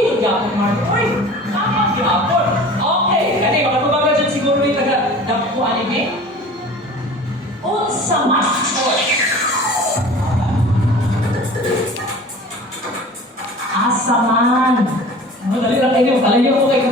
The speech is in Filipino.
Okay, yapon, Marco. Uy, tama, yapon. Okay, kani, makatubagan dyan siguro yung taga-dapuan ni Unsa man. Asa man. Ano, dali lang kayo. Kalayo ko kay